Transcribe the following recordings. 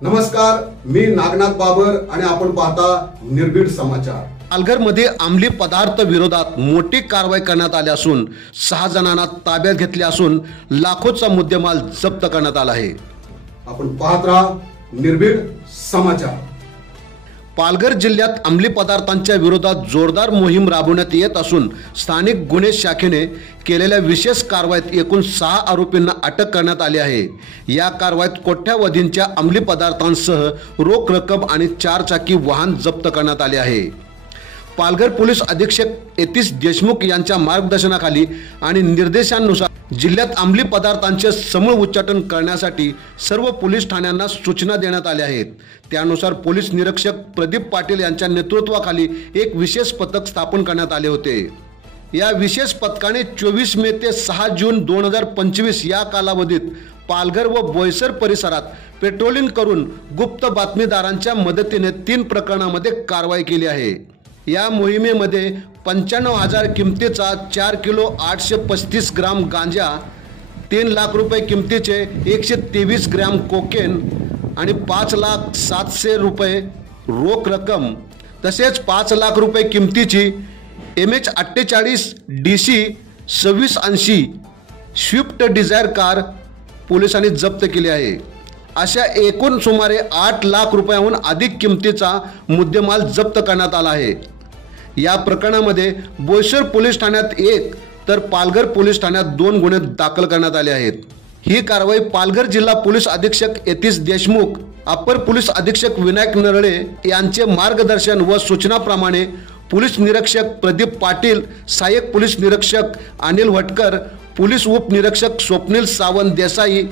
नमस्कार, मी नागनाथ बाबर आणि आपण पाहता निर्भीड समाचार। पालघरमध्ये अंमली पदार्थ विरोधात मोठी कारवाई करण्यात आली असून 6 जणांना ताब्यात घेतले असून लाखोचा मुद्देमाल जप्त करण्यात आला आहे। आपण पाहत राहा निर्भीड समाचार। पालघर जिल्ह्यात अंमली पदार्थांच्या विरोधात जोरदार मोहीम राबवण्यात येत असून स्थानिक गुन्हे शाखेने केलेल्या विशेष कारवाईत एकूण 6 आरोपींना अटक करण्यात आली आहे। या कारवाईत कोट्यावधींच्या अंमली पदार्थांसह रोख रक्कम आणि 4 चाकी वाहन जप्त करण्यात आले आहे। पालघर पोलीस अधीक्षक यतीश देशमुख यांच्या मार्गदर्शनाखाली आणि निर्देशांनुसार जिल्ह्यात अंमली पदार्थांचे समूळ उच्चाटन करण्यासाठी सर्व पोलीस ठाण्यांना सूचना देण्यात आल्या आहेत। त्यानुसार पोलीस निरीक्षक प्रदीप पाटील यांच्या नेतृत्वाखाली एक विशेष पथक स्थापन करण्यात आले होते। या विशेष पथकाने 24 मे ते 6 जून 2025 या कालावधीत पालघर व बोईसर परिसरात पेट्रोलिंग करून गुप्त बातमीदारांच्या मदतीने 3 प्रकरणांमध्ये कारवाई केली आहे। या मोहिमेमध्ये 95,000 किमतीचा 4 किलो 835 ग्राम गांजा, 3 लाख रुपये किमतीचे 123 ग्रॅम कोकेन आणि 5,07,000 रुपये रोख रक्कम तसेच 5 लाख रुपये किमतीची MH48 DC 2680 Swift Dzire car पोलिसांनी जप्त केली आहे। अशा एकूण सुमारे 8 लाख रुपयांहून अधिक किमतीचा मुद्देमाल जप्त करण्यात आला आहे। या प्रकरणामध्ये बोईसर पोलीस ठाण्यात 1 तर पालघर पोलीस ठाण्यात 2 गुन्हे दाखल करण्यात आले आहेत। ही कारवाई पालघर जिल्हा पोलीस अधीक्षक यतीश देशमुख, अपर पोलीस अधीक्षक विनायक नरळे यांचे मार्गदर्शन व सूचनाप्रमाणे पोलीस निरीक्षक प्रदीप पाटील, सहाय्यक पोलीस निरीक्षक अनिल भटकर, पोलीस उपनिरीक्षक स्वप्नील सावंत देसाई,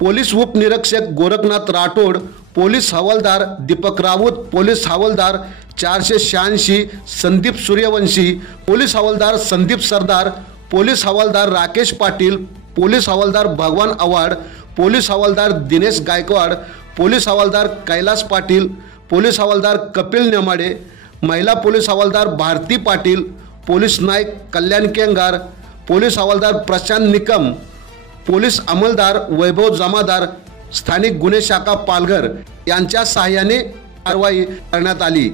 पोलीस उपनिरीक्षक गोरखनाथ राठोड, पोलीस हवालदार दीपक राऊत, पोलीस हवालदार 486 संदीप सूर्यवंशी, पोलीस हवालदार संदीप सरदार, पोलीस हवालदार राकेश पाटील, पोलीस हवालदार भगवान आव्हाड, पोलीस हवालदार दिनेश गायकवाड, पोलीस हवालदार कैलास पाटील, पोलीस हवालदार कपिल नेमाडे, महिला पोलीस हवालदार भारती पाटील, पोलीस नायक कल्याण केंगार, पोलीस हवालदार प्रशांत निकम, पोलीस अंमलदार वैभव जमादार, स्थानिक गुन्हे शाखा पालघर यांच्या सहाय्याने कारवाई करण्यात आली।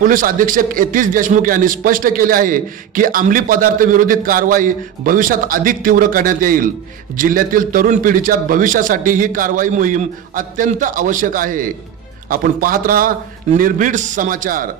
पोलीस अधीक्षक यतीश देशमुख यांनी स्पष्ट केले आहे की अंमली पदार्थ विरोधी कारवाई भविष्यात अधिक तीव्र करण्यात येईल। जिल्ह्यातील तरुण पिढीच्या भविष्यासाठी ही कारवाई मोहीम अत्यंत आवश्यक आहे। आपण पाहत रहा निर्भीड समाचार।